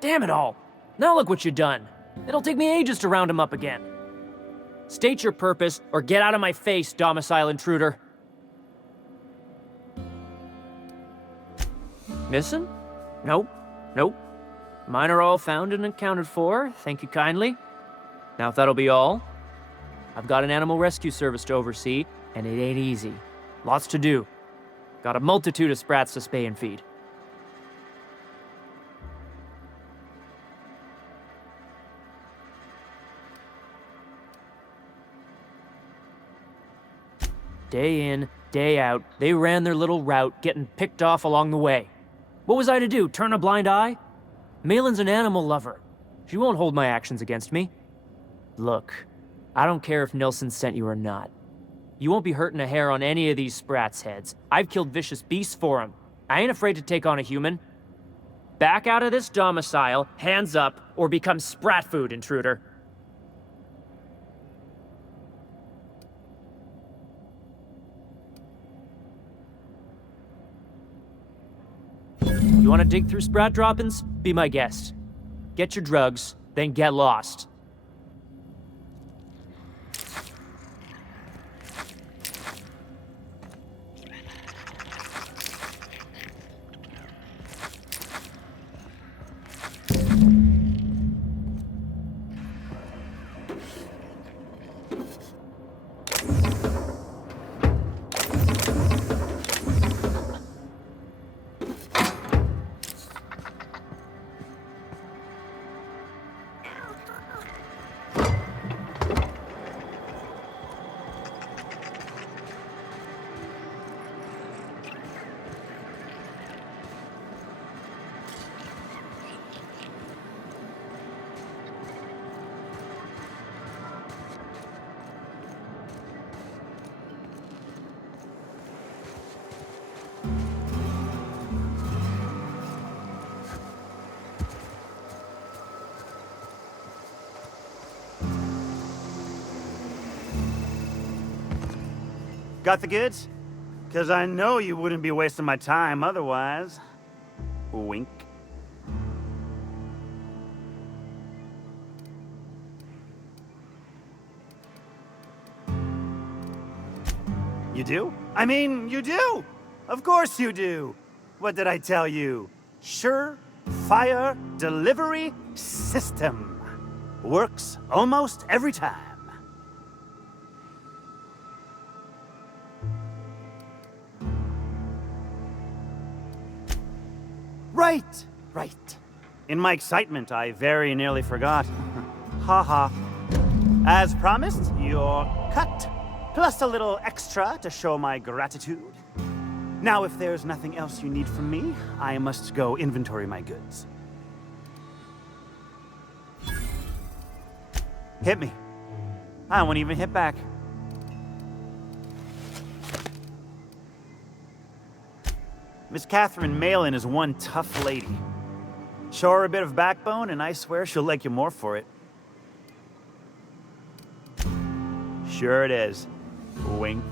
Damn it all! Now look what you've done! It'll take me ages to round him up again. State your purpose, or get out of my face, domicile intruder. Missing? Nope. Nope. Mine are all found and accounted for, thank you kindly. Now if that'll be all, I've got an animal rescue service to oversee, and it ain't easy. Lots to do. Got a multitude of sprats to spay and feed. Day in, day out, they ran their little route, getting picked off along the way. What was I to do, turn a blind eye? Malin's an animal lover. She won't hold my actions against me. Look, I don't care if Nilsson sent you or not. You won't be hurting a hair on any of these sprats' heads. I've killed vicious beasts for them. I ain't afraid to take on a human. Back out of this domicile, hands up, or become sprat food, intruder. You want to dig through sprat droppings? Be my guest. Get your drugs, then get lost. Got the goods? Because I know you wouldn't be wasting my time otherwise. Wink. You do? I mean, you do! Of course you do! What did I tell you? Sure-fire delivery system. Works almost every time. Right. In my excitement, I very nearly forgot. Haha. As promised, your cut, plus a little extra to show my gratitude. Now, if there's nothing else you need from me, I must go inventory my goods. Hit me. I won't even hit back. Miss Catherine Malin is one tough lady. Show her a bit of backbone, and I swear she'll like you more for it. Sure it is. Wink.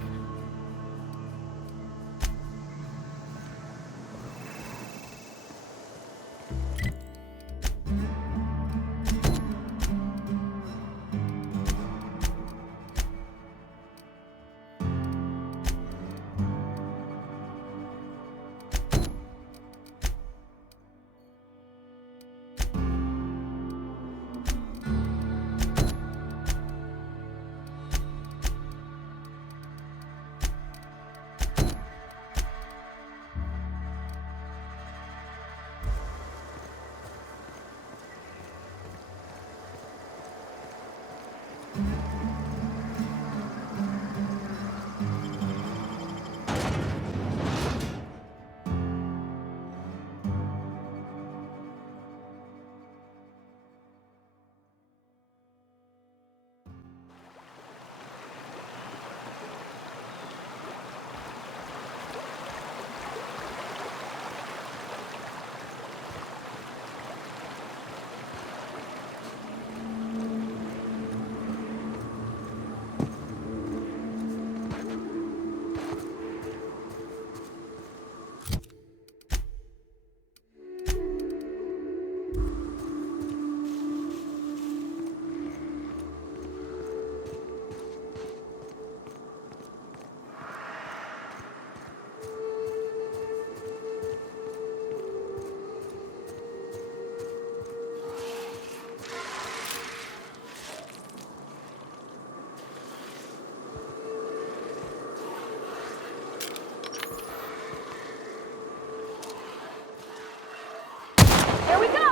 Here we go!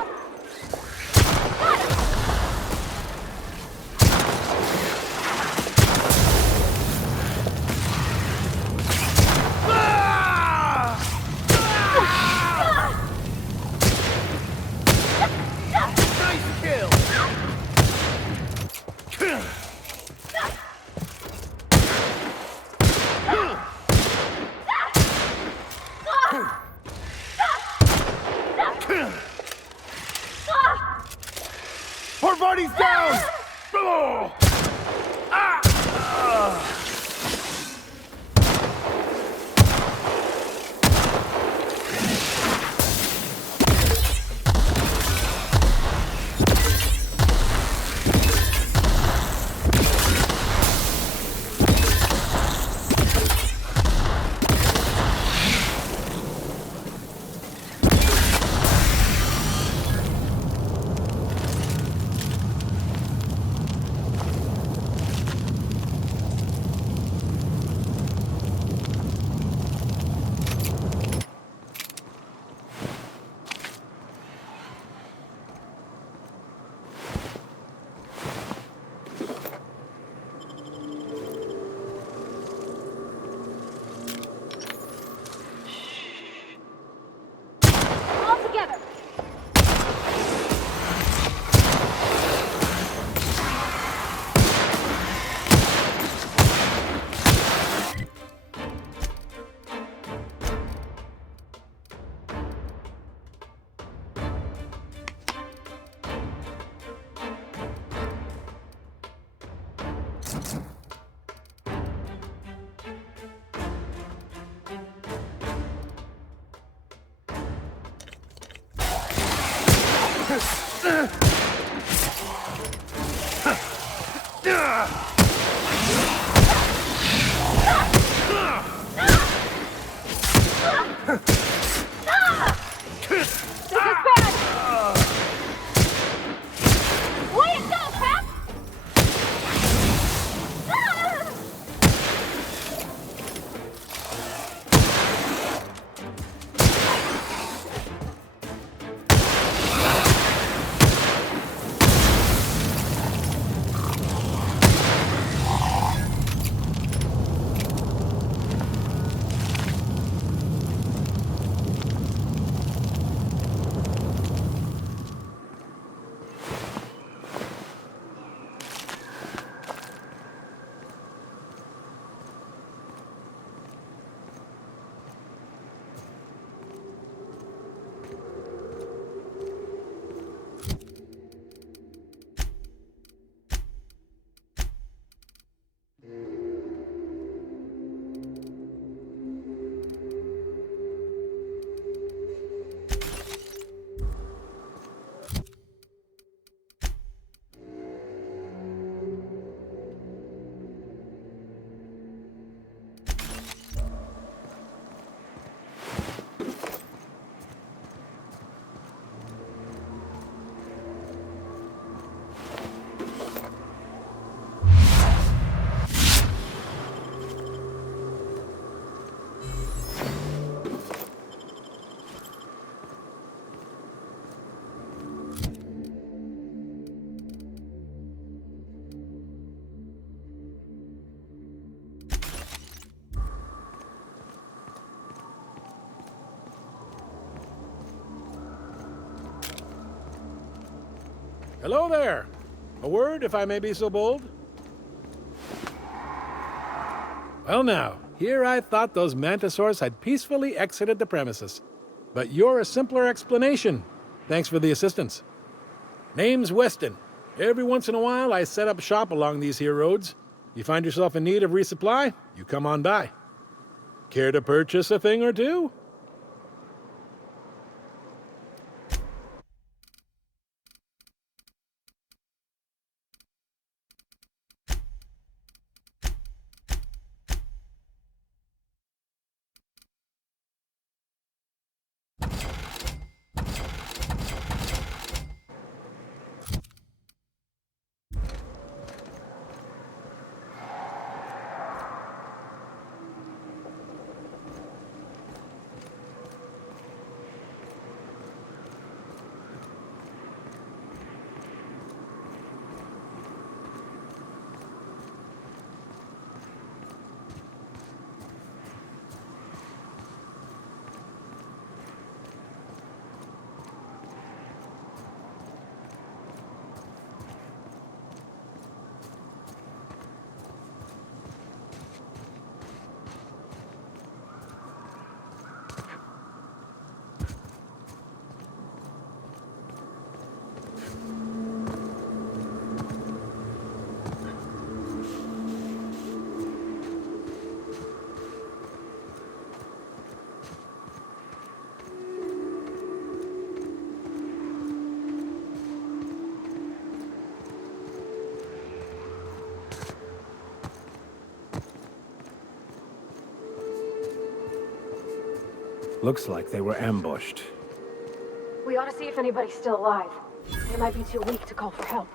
Nice kill! Our buddy's down! Oh! All together! This is bad! Way to go, Pep! Hello there. A word, if I may be so bold? Well now, here I thought those mantisaurs had peacefully exited the premises. But you're a simpler explanation. Thanks for the assistance. Name's Weston. Every once in a while I set up shop along these here roads. You find yourself in need of resupply, you come on by. Care to purchase a thing or two? Looks like they were ambushed. We ought to see if anybody's still alive. They might be too weak to call for help.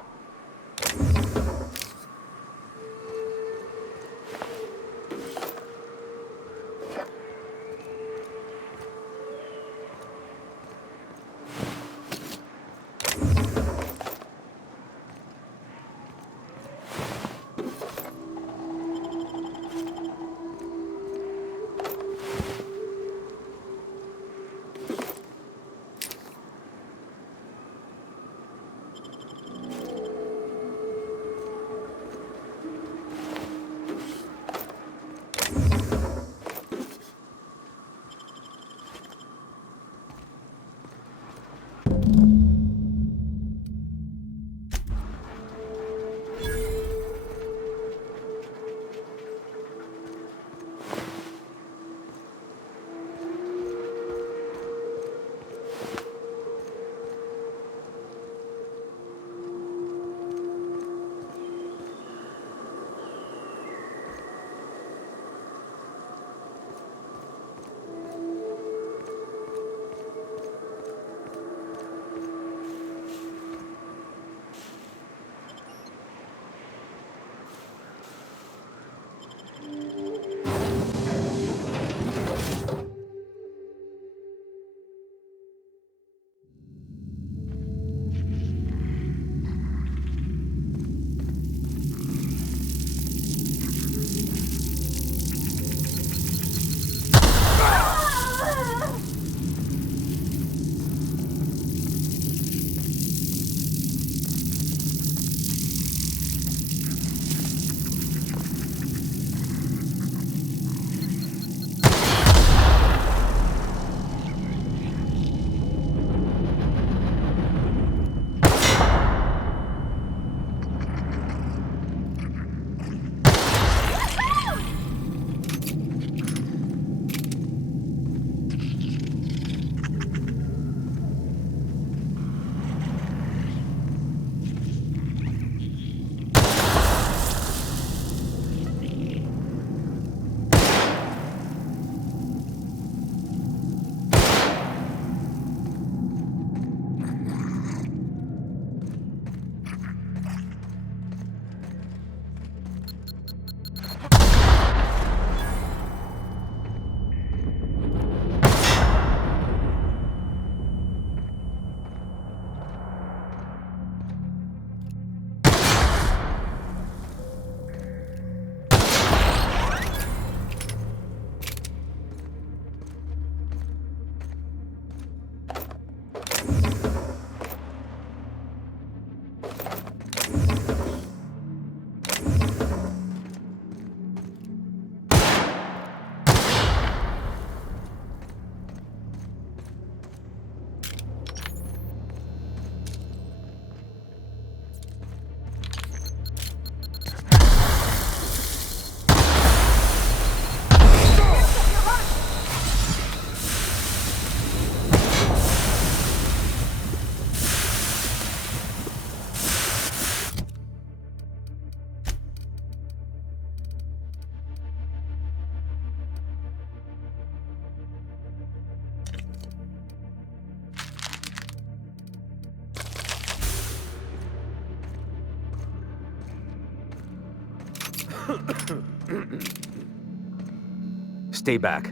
Stay back.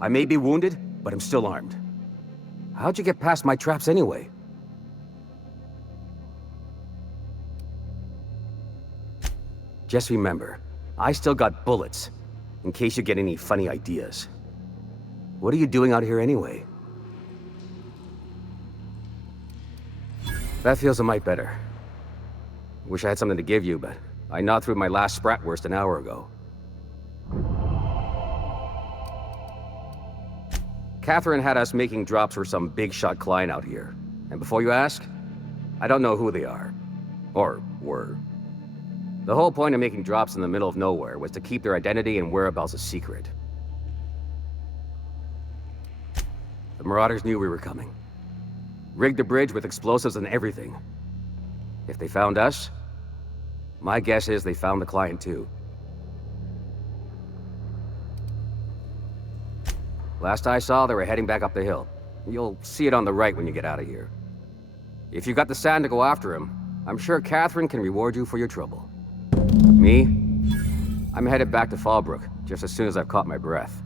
I may be wounded, but I'm still armed. How'd you get past my traps anyway? Just remember, I still got bullets, in case you get any funny ideas. What are you doing out here anyway? That feels a mite better. Wish I had something to give you, but I gnawed through my last Spratwurst an hour ago. Catherine had us making drops for some big-shot client out here. And before you ask, I don't know who they are. Or were. The whole point of making drops in the middle of nowhere was to keep their identity and whereabouts a secret. The Marauders knew we were coming. Rigged the bridge with explosives and everything. If they found us, my guess is they found the client too. Last I saw, they were heading back up the hill. You'll see it on the right when you get out of here. If you got the sand to go after him, I'm sure Catherine can reward you for your trouble. Me? I'm headed back to Fallbrook, just as soon as I've caught my breath.